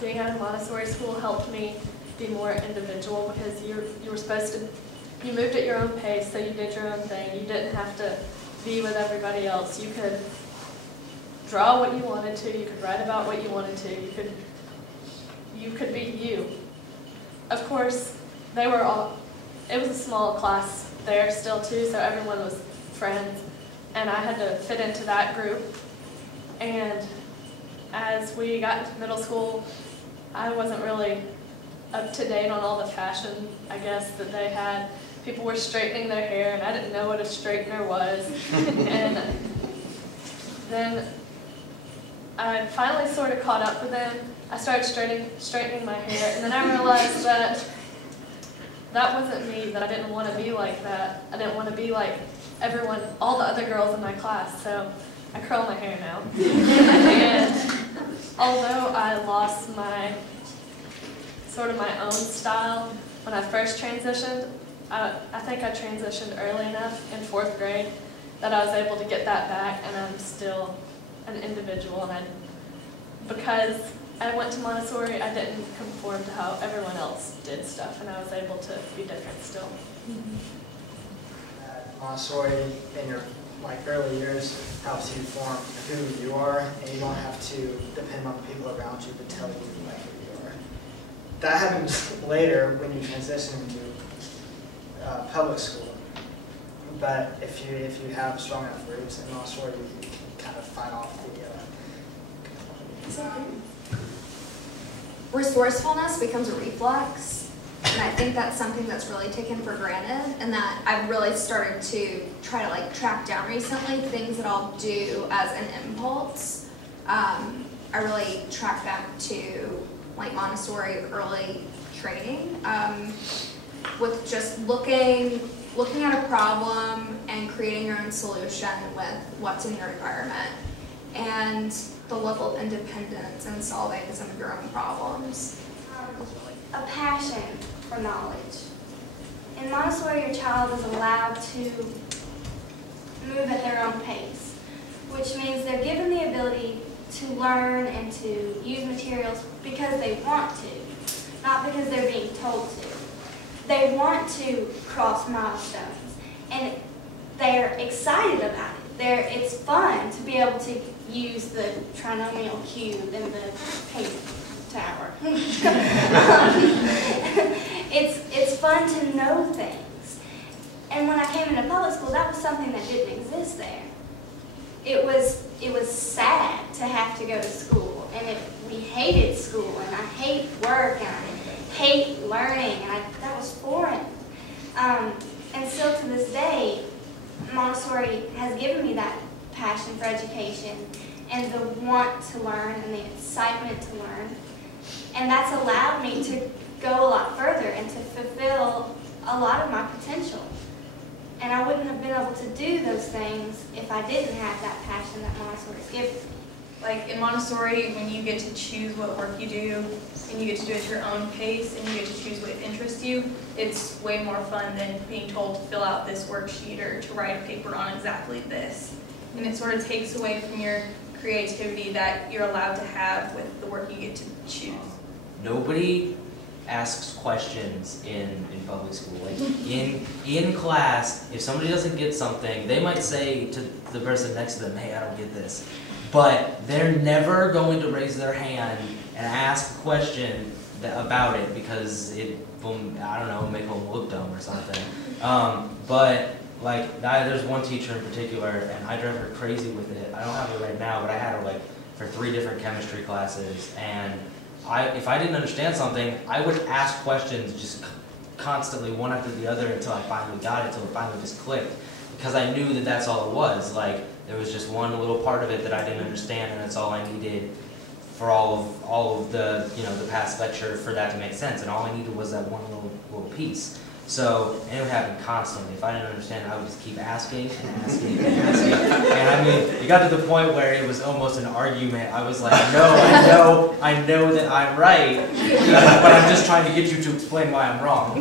being at a Montessori school helped me be more individual, because you were supposed to, you moved at your own pace, so you did your own thing. You didn't have to be with everybody else. You could draw what you wanted to, you could write about what you wanted to, you could be you. Of course, they were all, it was a small class there still too, so everyone was friends, and I had to fit into that group. And as we got into middle school, I wasn't really up to date on all the fashion, I guess, that they had. People were straightening their hair, and I didn't know what a straightener was. And then I finally sort of caught up with them. I started straightening my hair, and then I realized that that wasn't me, that I didn't want to be like that. I didn't want to be like everyone, all the other girls in my class, so I curl my hair now. And although I lost my, sort of my own style when I first transitioned, I think I transitioned early enough in 4th grade that I was able to get that back, and I'm still an individual. And because I went to Montessori, I didn't conform to how everyone else did stuff, and I was able to be different still. Montessori, in your early years, helps you form who you are, and you don't have to depend on the people around you to tell you who you are. That happens later when you transition into public school, but if you have strong enough roots in Montessori, you can kind of fight off the resourcefulness becomes a reflex, and I think that's something that's really taken for granted, and that I've really started to try to track down recently, things that I'll do as an impulse. I really track back to Montessori early training, with just looking at a problem and creating your own solution with what's in your environment, and the level of independence in solving some of your own problems. A passion for knowledge. In Montessori, your child is allowed to move at their own pace, which means they're given the ability to learn and to use materials because they want to, not because they're being told to. They want to cross milestones, and they're excited about it. It's fun to be able to use the trinomial cube in the paint tower. It's fun to know things. And when I came into public school, that was something that didn't exist there. It was sad to have to go to school, and we hated school, and I hate work, and I hate learning, and that was foreign. And still to this day, Montessori has given me that passion for education and the want to learn and the excitement to learn. And that's allowed me to go a lot further and to fulfill a lot of my potential. And I wouldn't have been able to do those things if I didn't have that passion that Montessori's given me. In Montessori, when you get to choose what work you do, and you get to do it at your own pace, and you get to choose what interests you, it's way more fun than being told to fill out this worksheet or to write a paper on exactly this. And it sort of takes away from your creativity that you're allowed to have with the work you get to choose. Nobody asks questions in public school. In class, if somebody doesn't get something, they might say to the person next to them, hey, I don't get this. But they're never going to raise their hand and ask a question about it because it will, I don't know, make them look dumb or something. There's one teacher in particular, and I drive her crazy with it. I don't have her right now, but I had her for 3 different chemistry classes, and if I didn't understand something, I would ask questions just constantly, one after the other, until I finally got it, until it finally just clicked, because I knew that that's all it was. There was just one little part of it that I didn't understand, and that's all I needed for all of the the past lecture for that to make sense, and all I needed was that one little piece. So, and it would happen constantly. If I didn't understand, I would just keep asking and asking and asking. And I mean, it got to the point where it was almost an argument. I was like, no, I know that I'm right, but I'm just trying to get you to explain why I'm wrong.